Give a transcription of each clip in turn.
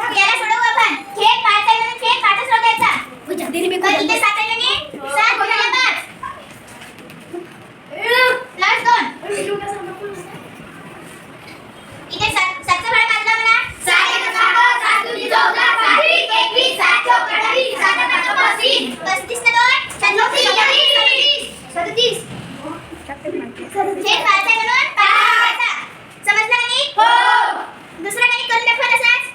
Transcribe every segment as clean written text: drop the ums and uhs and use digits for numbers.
याला सोडवू आपण. खेळ पाच आहे म्हणून खेळ पाचच शोधायचा. तर इथे 7 आहे आणि 7 गुणिले 5 प्लस 2. इथे 7 चा भाग काढला मला. 7 1 6 7 2 14 7 1 21 7 4 28 7 5 35 35 ने 2 36 37 खेळ पाच आहे म्हणून 5 शोधायचा. समजलं का नाही? हो. दुसरा गणित करून दाखवा तसाच.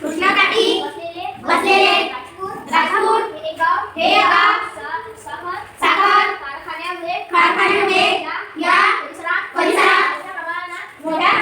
कृष्णा काठी बसलेले राजपूर हे गाव साखर कारखान्यामुळे या परिसरात मोठ्या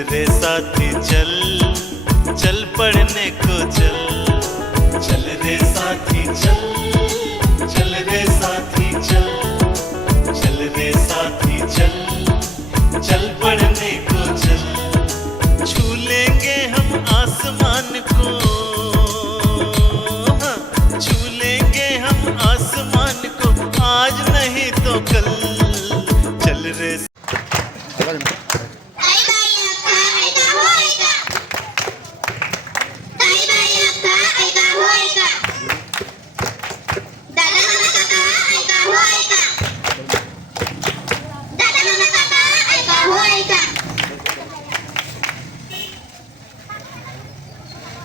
रे साथी चल, चल पढ़ने को चल, चल रे साथी चल, चल रे साथी चल, चल रे साथी चल, चल पढ़ने को चल, छू लेंगे हम आसमान को, हाँ, छू लेंगे हम आसमान को, आज नहीं तो कल, चल रे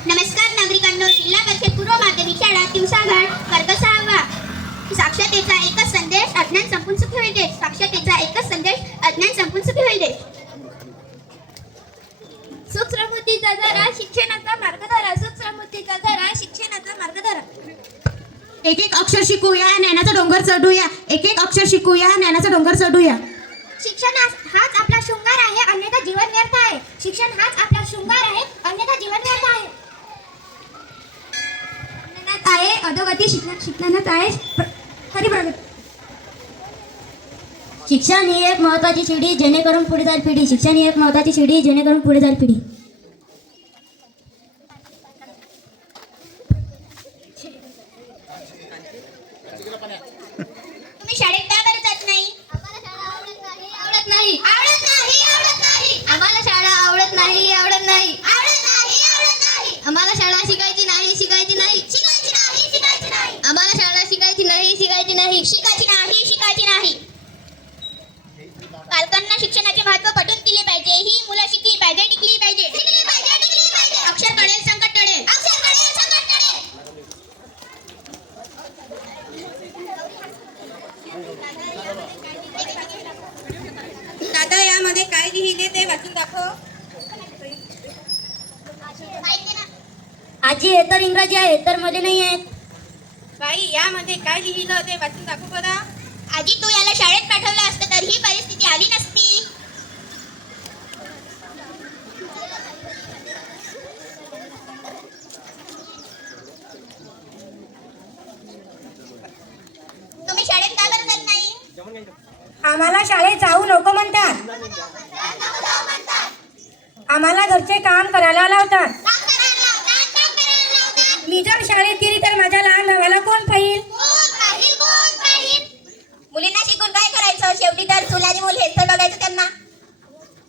नमस्कार नागरिकांनो, जिल्हा परिषद पूर्व माध्यमिक शाळा दिवसाघाट वर्ग 6वा. साक्षरतेचा एकच संदेश, अज्ञान संपून सुखी होईल देश. साक्षरतेचा एकच संदेश, अज्ञान संपून सुखी होईल देश. सुख समृद्धीचा जरा शिक्षणाचा मार्ग धरा. सुख समृद्धीचा जरा शिक्षणाचा मार्ग धरा. एक एक अक्षर शिकूया, ज्ञानाचा डोंगर चढूया. एक एक अक्षर शिकूया, ज्ञानाचा डोंगर चढूया. शिक्षण हाच आपला शृंगार आहे, अन्यथा जीवन व्यर्थ आहे. शिक्षण हाच आपला शृंगार आहे, अन्यथा जीवन व्यर्थ आहे. आहे अधोगती, शिक्षणात आहे खरी प्रगती. शिक्षण ही एक महत्त्वाची शिडी, जेणेकरून पुढे जाईल पिढी. शिक्षण ही एक महत्त्वाची शिडी, जेणेकरून पुढे जाईल पिढी. तुम्ही शाळेत का बरं जात नाही? आम्हाला शाळा आवडत नाही. आवडत नाही. आवडत नाही. आवडत नाही. आम्हाला शाळा आवडत नाही. आवडत नाही. आवडत नाही. आवडत नाही. आम्हाला शाळा शिकायची नाही. शिकायची नाही. शिकायची नाही. शिकायची नाही. आम्हाला शाळा शिकायची नाही. शिकायची नाही. शिकायची नाही. शिकायची नाही. पालकांना शिक्षणाचे महत्त्व पटवून दिले पाहिजे. ही मुलं शिकली पाहिजे, टिकली पाहिजे. शिकली पाहिजे, टिकली पाहिजे. अक्षर कळेल, संकट टळेल. अक्षर कळेल, संकट टळेल. दादा, यामध्ये काय लिहिले ते वाचून दाखव. आजी, हे तर इंग्रजी आहे, तर मध्ये नाही आहेत. बाई, यामध्ये काय लिहिलं ते वाचून दाखव बरं. आजी, तू याला शाळेत पाठवलं असतं तर ही परिस्थिती आली नसती. तुम्ही शाळेत का बरं जात नाही? आम्हाला शाळेत जाऊ नको म्हणतात. आम्हाला घरचे काम करायला लावतात. मी जर शाळेत गेली तर माझ्या लहान भावाला कोण पाहिल? मुलींना शिकून काय करायचं? शेवटी तर चुलाची मूल हेच तर बघायचं त्यांना.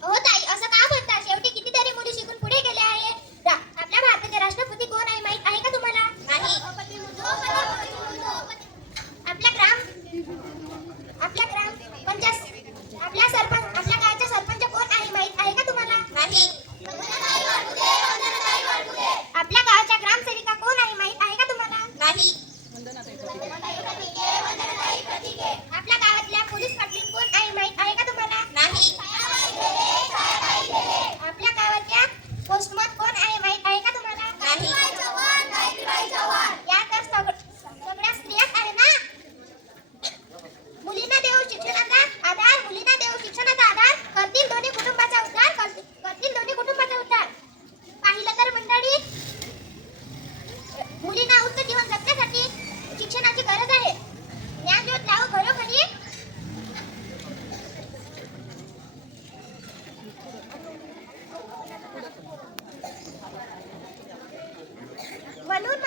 हो ताई, असं का म्हणता? शेवटी कितीतरी मुली शिकून पुढे गेल्या आहेत. आपल्या भारताचे राष्ट्रपती कोण आहे माहित आहे का तुम्हाला? नाही. आपल्या सरपंच, आपल्या गावाचा सरपंच कोण आहे माहित आहे का तुम्हाला? नाही. आपल्या गावाच्या ग्रामसेविका कोण आहे माहित आहे का तुम्हाला? नाही. आपल्या गावातल्या पोलीस पाटील कोण आहे माहित आहे का तुम्हाला? नाही. आपल्या गावातल्या पोस्टमन कोण आहे माहित आहे का तुम्हाला? नाही. या तर सगळ्या स्त्रियाच आहे ना. मुलींना देऊ शिक्षणाचा आधार, मुलींना देऊ शिक्षणाचा आधार, करतील दोन्ही कुटुंबाचा उद्धार, करतील दोन्ही कुटुंबाचा उद्धार. पाहिलं तर मंडळी, मुलींना उच्च जीवन जगण्यासाठी शिक्षणाची गरज आहे. ज्ञानज्योत लावू घरोघरी. म्हणून